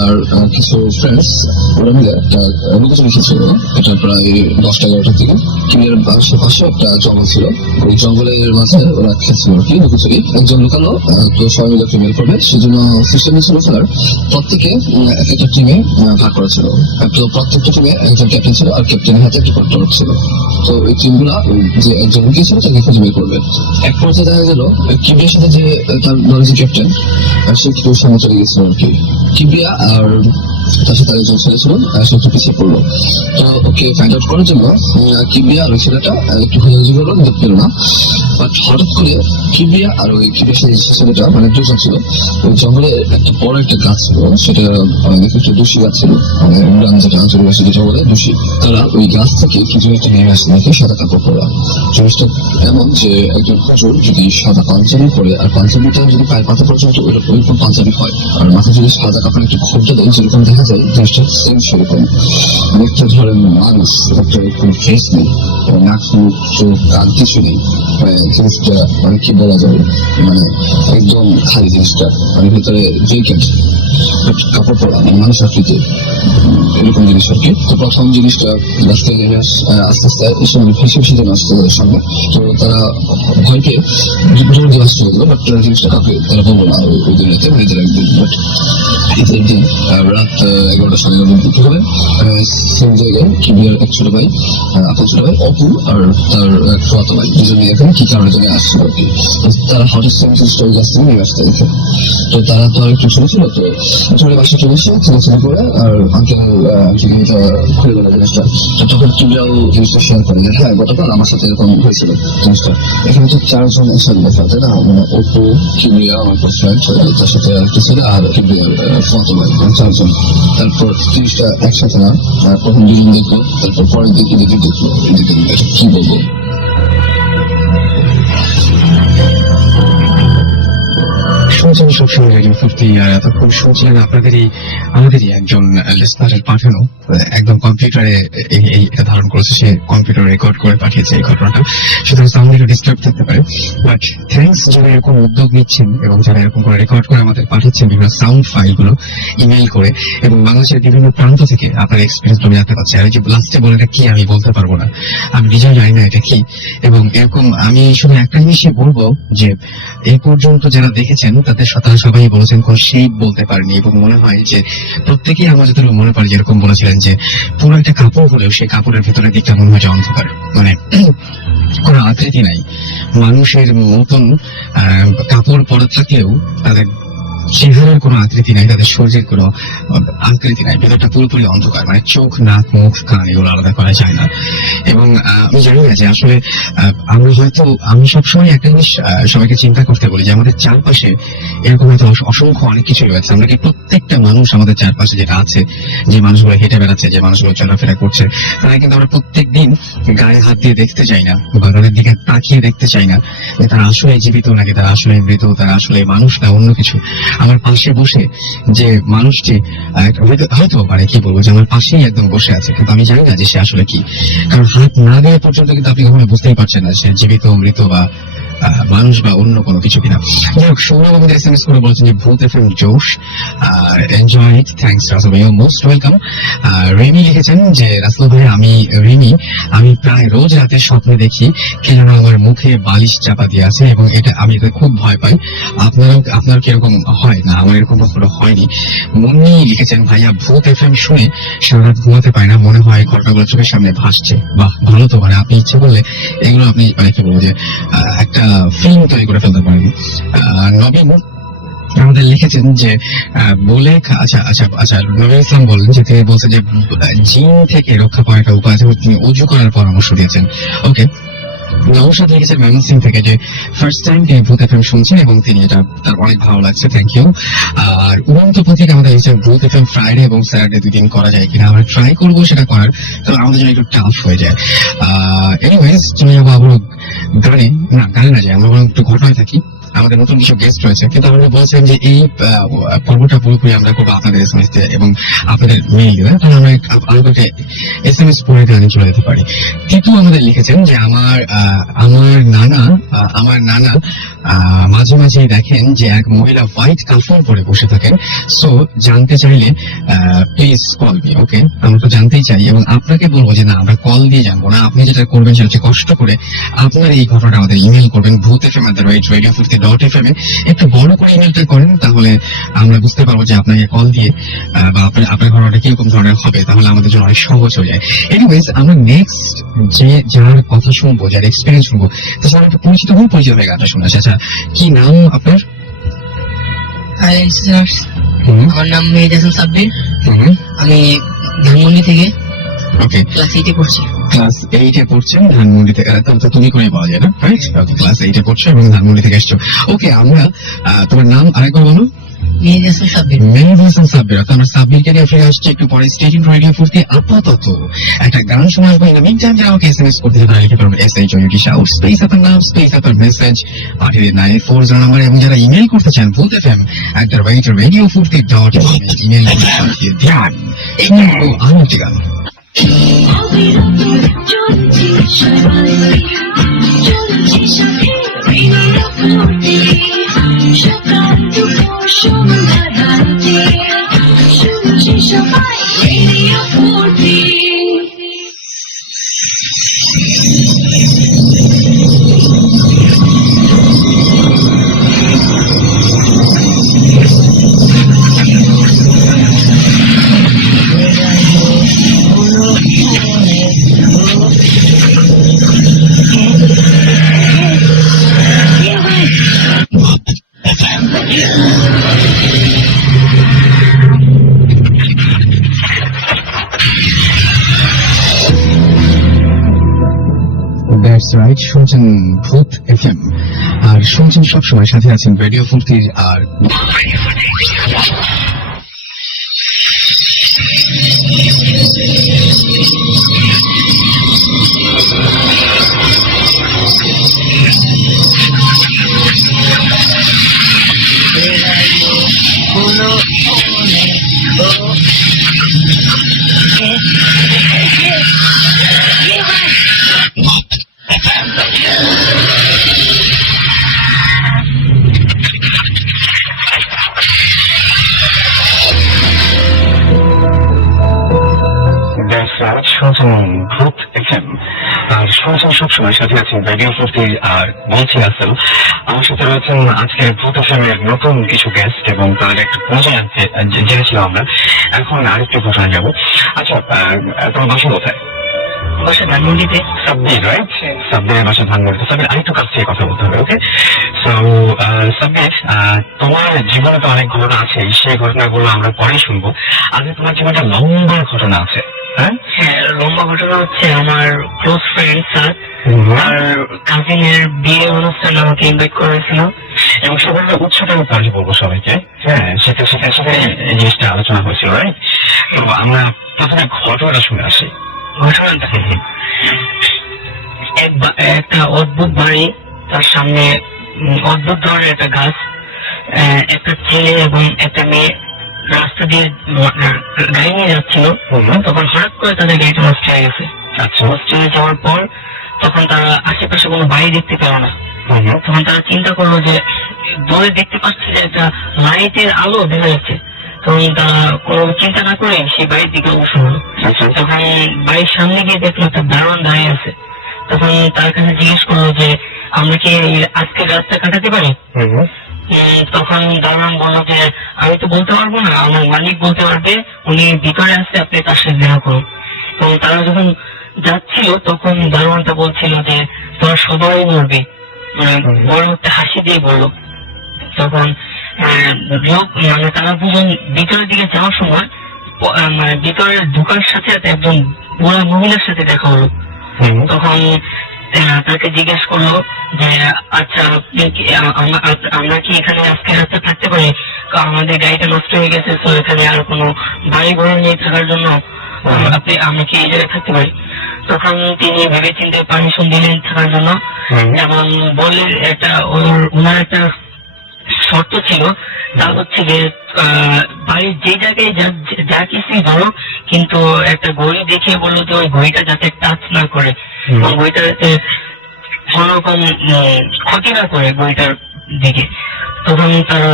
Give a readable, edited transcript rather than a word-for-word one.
তার কিছু ফ্রেন্ডস ওরা মিলে একটা লুকোচুরি খেলছিল। এটা প্রায় 10টা-11টার দিকে। কিবিয়ার আশেপাশে একটা জঙ্গল ছিল, ওই জঙ্গলের মাঝে ওরা খেলছিল আর কি লুকোচুরি। একজন লুকালো, তো সবাই মিলে ফিমেল করবে, সেজন্য সিস্টেম ছিল খেলার প্রত্যেকে এক একটা টিমে ভাগ করা ছিল। তো প্রত্যেকটা টিমে একজন ক্যাপ্টেন ছিল আর ক্যাপ্টেনের হাতে একটা কন্ট্রোল ছিল। তো ওই টিমগুলা যে একজন লুকিয়েছিল তাকে খুঁজে বের করবে। এক পর্যায়ে দেখা গেল কিবিয়ার সাথে যে তার দলের যে ক্যাপ্টেন সে একটু সামনে চলে গেছিল আর কি। কিবিয়া আর তার সাথে আরেকজন ছেলে ছিল, সে একটু পিছিয়ে পড়লো। তো ওকে ফাইন্ড আউট করার জন্য কিবিয়া আর ওই ছেলেটা একটু খোঁজাখুঁজি করলো, দেখতে পেল না। বাট হঠাৎ করে কিবিয়া আর ওই কিবিয়ার সাথে যে ছেলেটা মানে দুজন ছিল, ওই জঙ্গলে একটা বড় একটা গাছ ছিল, সেটা একটা দোষী গাছ ছিল, মানে উড়ান যেটা আঞ্চলিক জঙ্গলে দোষী। তারা ওই গাছ থেকে কিছু একটা নেমে আসে নাকি সাদা কাপড় পরা। জিনিসটা এমন যে একজন হুজুর যদি সাদা পাঞ্জাবি পরে আর পাঞ্জাবিটা যদি পায়ের পাতা পর্যন্ত ওইরকম পাঞ্জাবি হয় আর মাথা যদি সাদা কাপড়ে একটু খোঁজটা দেয় যেরকম দেখা যায়, জিনিসটা সেম সেরকম। একটা ধরেন মানুষ, একটা এরকম ফেস নেই, নাক মুখ চোখ কান কিছু নেই, জিনিসটা মানে কি বলা যাবে, মানে একদম খালি জিনিসটা, মানে ভিতরে জ্যাকেট কাপড় পরা, মানুষ আকৃতি এরকম জিনিস আর কি। তো প্রথম জিনিসটা রাস্তায় নেমে আস্তে আস্তে এসে ভেসে ভেসে যেন আসতে তাদের সামনে। তো তারা ভয় পেয়ে জোর দিয়ে আসতে হলো, বাট জিনিসটা কাউকে তারা বলবো না ওই দিনটাতে, নিজের একদিন। বাট ঈদের দিন রাত 11টা-11:30 দিকে হবে সেম জায়গায় কিবিয়ার এক ছোট ভাই, আপন ছোট ভাই অপু আর তার ফুফাতো ভাই দুজনে এখানে কি কারণে জন্য আসছিল আর কি। তারা হঠাৎ সেম জিনিসটা ওই গাছ থেকে নেমে আসতে দেখে। তো তারা তো আর একটু ছোট ছিল, তো চলে বাসা চলে এসে ছেলে করে আর আঙ্কেল জিনিসটা খুলে গেল জিনিসটা। তো তখন কিবিয়াও জিনিসটা শেয়ার করে যে হ্যাঁ গতকাল আমার সাথে এরকম হয়েছিল জিনিসটা। এখানে তো 4জন একসাথে দেখা, তাই না? মানে অপু, কিবিয়া, আমার ফ্রেন্ড, তার সাথে একটা ছিল আর কিবিয়ার ফুফাতো ভাই, 4জন। তারপর জিনিসটা একসাথে না, প্রথম 2জন দেখলো, তারপর পরের দিকে দেখলো, কি বলবো। শুনছেন সবসময় রেডিও 50, আর এতক্ষণ শুনছিলেন আমাদেরই একজন লিসনারের পাঠানো, একদম কম্পিউটারে এই ধারণ করেছে, সে কম্পিউটার রেকর্ড করে পাঠিয়েছে এই ঘটনাটা। সুতরাং সাউন্ড একটু ডিস্টার্ব থাকতে পারে, বাট থ্যাংকস যারা এরকম উদ্যোগ নিচ্ছেন এবং যারা এরকম করে রেকর্ড করে আমাদের পাঠাচ্ছেন বিভিন্ন সাউন্ড ফাইলগুলো ইমেইল করে, এবং বাংলাদেশের বিভিন্ন প্রান্ত থেকে আপনার এক্সপিরিয়েন্স আমি জানতে পারছি। আর এই যে লাস্টে বলে এটা কি আমি বলতে পারবো না, আমি নিজেও জানি না এটা কি। এবং এরকম আমি শুধু একটা জিনিসই বলবো যে এই পর্যন্ত যারা দেখেছেন তারা সবাই বলেছেন কোন শেপ বলতে পারেনি, এবং মনে হয় যে প্রত্যেকেই আমার যতটুকু মনে পড়ে যেরকম বলেছিলেন যে পুরো একটা কাপড় হলেও সেই কাপড়ের ভেতরের দিকটা মনে হয় যে অন্ধকার, মানে কোনো আকৃতি নাই। মানুষের মতন কাপড় পরা থাকলেও তাদের চেহারার কোনো আকৃতি নাই, তাদের শরীরের কোনো আকৃতি নাই, ভেতরটা পুরোপুরি অন্ধকার, মানে চোখ নাক মুখ কান এগুলো আলাদা করা যায় না। এবং আমি জানি না যে আসলে আমি সবসময় একটা জিনিস সবাইকে চিন্তা করতে বলি যে আমাদের চারপাশে এরকম হয়তো অসংখ্য অনেক কিছুই রয়েছে। আমরা কি প্রত্যেকটা মানুষ আমাদের চারপাশে যেটা আছে, যে মানুষগুলো হেঁটে বেড়াচ্ছে, যে মানুষগুলো চলাফেরা করছে, তারা কিন্তু আমরা প্রত্যেক দিন গায়ে হাত দিয়ে দেখতে চাই না বা তাদের দিকে তাকিয়ে দেখতে চাই না যে তারা আসলে জীবিত নাকি তারা আসলে মৃত, তারা আসলে মানুষ না অন্য কিছু। আমার পাশে বসে যে মানুষটি হয়তো মানে কি বলবো যে আমার পাশেই একদম বসে আছে, কিন্তু আমি জানি না যে সে আসলে কি, কারণ হাত না দেওয়া পর্যন্ত কিন্তু আপনি কখনো বুঝতেই পারছেন না সে জীবিত মৃত বা মানুষ বা অন্য কোনো কিছু কিনা। যাই হোক, সৌরভ আমাদের SMS করে বলছেন যে ভূত FM জোশ, এনজয় ইট, থ্যাংকস রাসেল ভাই, মোস্ট ওয়েলকাম। রেমি লিখেছেন যে রাসেল ভাই আমি প্রায় রোজ রাতে স্বপ্নে দেখি কে যেন আমার মুখে বালিশ চাপা দিয়ে আছে, এবং আমি এটা খুব ভয় পাই। আপনার কিরকম হয়? না, আমার এরকম কখনো হয়নি। মুন্নি লিখেছেন ভাইয়া ভূত FM শুনে সারা রাত ঘুমাতে পারে না, মনে হয় ঘটনাগুলো চোখের সামনে ভাসছে। বাহ, ভালো তো, মানে আপনি ইচ্ছে করলে এগুলো আপনি মানে কি বলবো যে একটা ফিল্ম তৈরি করে ফেলতে পারেন। নবীন আমাদের লিখেছেন যে বলে আচ্ছা নবীন ইসলাম বলেন যে তিনি বলছেন যে জিন থেকে রক্ষা পাওয়ার একটা উপায় আছে, তিনি উজু করার পরামর্শ দিয়েছেন। ওকে, নৌশাদ লিখেছেন ময়মনসিং থেকে যে ফার্স্ট টাইম তিনি ভূত FM শুনছেন এবং তিনি এটা তার অনেক ভালো লাগছে, থ্যাংক ইউ। আর উড়ন্ত পথিক আমাদের লিখেছেন ভূত FM ফ্রাইডে এবং স্যাটারডে 2 দিন করা যায় কিনা, আমরা ট্রাই করবো সেটা করার, কারণ আমাদের জন্য একটু টাফ হয়ে যায়। এনিওয়েজ চলে যাবো আবার গানে না যায়, আমরা একটু ঘটনায় থাকি। আমাদের নতুন কিছু গেস্ট রয়েছে, কিন্তু আমরা বলছিলাম যে এই পর্বটা পুরোপুরি আমরা করবো আপনাদের এসএমএস দিয়ে এবং আপনাদের মেইল দিয়ে, তাহলে আমরা আমাদেরকে এসএমএস পড়ে গানে চলে যেতে পারি। টিটু আমাদের লিখেছেন যে আমার নানা মাঝে মাঝে দেখেন যে এক মহিলা হোয়াইট কাফন পরে বসে থাকেন, সো জানতে চাইলে প্লিজ কল মি। ওকে, আমরা তো জানতেই চাই এবং আপনাকে বলবো যে না, আমরা কল দিয়ে জানবো না। আপনি যেটা করবেন সেটা হচ্ছে কষ্ট করে আপনার এই ঘটনাটা আমাদের ইমেল করবেন bhuthfm@radio40.fm এ। একটু বড় করে ইমেলটা করেন, তাহলে আমরা বুঝতে পারবো যে আপনাকে কল দিয়ে বা আপনার ঘটনাটা কিরকম ধরনের হবে, তাহলে আমাদের জন্য অনেক সহজ হয়ে যায়। এনিওয়েজ, আমরা নেক্সট যার কথা শুনবো, যার এক্সপিরিয়েন্স শুনবো, তার সাথে একটা পরিচিত হয়ে গানটা শোনা। আচ্ছা, কি নাম আপনার? হাই লিসেনার্স, আমার নাম মেহেদি হাসান সাব্বির। আমি ধানমন্ডি থেকে ওকে, ক্লাস 8 এ পড়ছি। ক্লাস 8 এ পড়ছেন ধানমন্ডি থেকে, তো তুমি করে পাওয়া যায় না, রাইট? ওকে, ক্লাস 8 এ পড়ছো এবং ধানমন্ডি থেকে এসছো। ওকে, আমরা তোমার নাম আরেকবার বলো। মেহেদি হাসান সাব্বির। মেহেদি হাসান সাব্বির। তো আমরা সাব্বিরকে নিয়ে ফিরে আসছি একটু পরে স্টেজ ইন রেডিও ফুর্তি। আপাতত একটা গান শোনাবো। ইন দ্য মিন টাইম যারা আমাকে এসএমএস করতে চান তারা লিখে পারবেন SHOUT শাউট স্পেস আপনার নাম স্পেস আপনার মেসেজ পাঠিয়ে দিন 984 নাম্বার, এবং যারা ইমেল করতে চান bhuthfm@radio40.fm ইমেল করে পাঠিয়ে দিন। শুনবো আরো একটি গান। দ্যাটস রাইট, শুনছেন ভূত এফএম আর শুনছেন সবসময় সাথে আছেন রেডিও ফুর্তির। আর শুনছেন ভূত এফএম আর শুনছেন সবসময় সাথে আছেন রেডিও ফুর্তির। আর বলছি আসল, আমার সাথে রয়েছেন আজকের ভূত এফএম এর নতুন কিছু গেস্ট এবং তাদের একটা পরিচয় জেনেছিলাম আমরা। এখন আরেকটি ঘটনা যাবো। আচ্ছা, তোমার বাসা কোথায়? বাসা ধানমন্ডিতে। সাব্বির, রাইট? সাব্বিরের বাসা ধানমন্ডিতে। সাব্বির, আরেকটু কাছ থেকে কথা বলতে হবে। ওকে, সো সাব্বির, তোমার জীবনে তো অনেক ঘটনা আছে, সেই ঘটনাগুলো আমরা পরে শুনবো। আজকে তোমার জীবনে একটা লম্বা ঘটনা আছে। হ্যাঁ, লম্বা ঘটনা হচ্ছে আমার ক্লোজ ফ্রেন্ড স্যার আর কাজিনের বিয়ে অনুষ্ঠান আমাকে ইনভাইট করেছিল এবং সেখানে উৎসটা আমি কার্য করবো সবাইকে। হ্যাঁ, সেটা এই জিনিসটা আলোচনা হয়েছিল, রাইট? তো আমরা প্রথমে ঘটনাটা শুনে আসি। ঘটনাটা একটা অদ্ভুত বাড়ি, তার সামনে অদ্ভুত ধরনের একটা গাছ, একটা ছেলে এবং একটা মেয়ে রাস্তা দিয়ে গাড়ি নিয়ে যাচ্ছিল। তখন হঠাৎ করে তাদের গাড়িটা নষ্ট হয়ে গেছে। আচ্ছা, নষ্ট হয়ে যাওয়ার পর তখন তারা আশেপাশে কোনো বাড়ি দেখতে পেল না। তখন তারা চিন্তা করলো যে দূরে দেখতে পাচ্ছে যে একটা লাইটের আলো দেখা যাচ্ছে। তখন তারা কোনো চিন্তা না করে সেই বাড়ির দিকে অগ্রসর হলো। তখন বাড়ির সামনে গিয়ে দেখলো একটা দারোয়ান দাঁড়িয়ে আছে। তখন তার কাছে জিজ্ঞেস করলো যে আমরা কি আজকে রাস্তা কাটাতে পারি? তখন দারোয়ান বললো যে আমি তো বলতে পারবো না, আমার মালিক বলতে পারবে, উনি ভিতরে আসতে আপনি তার সাথে দেখা করুন। তো তারা যখন যাচ্ছিল তখন দারোয়ানটা বলছিল যে তোরা সবাই মরবে, বড় একটা হাসি দিয়ে বললো। তখন লোক তারা দুজন ভিতরের দিকে যাওয়ার সময় ভিতরে ঢোকার সাথে সাথে একজন বুড়া মহিলার সাথে দেখা হলো। তখন তাকে জিজ্ঞেস করলো যে আচ্ছা আমরা কি এখানে আজকে রাতে থাকতে পারি? আমাদের গাড়িটা নষ্ট হয়ে গেছে, তো এখানে আর কোনো বাড়ি ঘর নিয়ে থাকার জন্য আমরা কি এই জায়গায় থাকতে পারি? তখন তিনি ভেবে চিন্তে পারমিশন দিলেন থাকার জন্য এবং বললেন ওনার একটা শর্ত ছিল তা হচ্ছে যে বাড়ির যে জায়গায় যা কিছুই ধরো, কিন্তু একটা ঘড়ি দেখিয়ে বললো যে ওই ঘড়িটা যাতে টাচ না করে, এবং ঘড়িটা যাতে কোন রকম ক্ষতি না করে ঘড়িটার দিকে। তখন তারা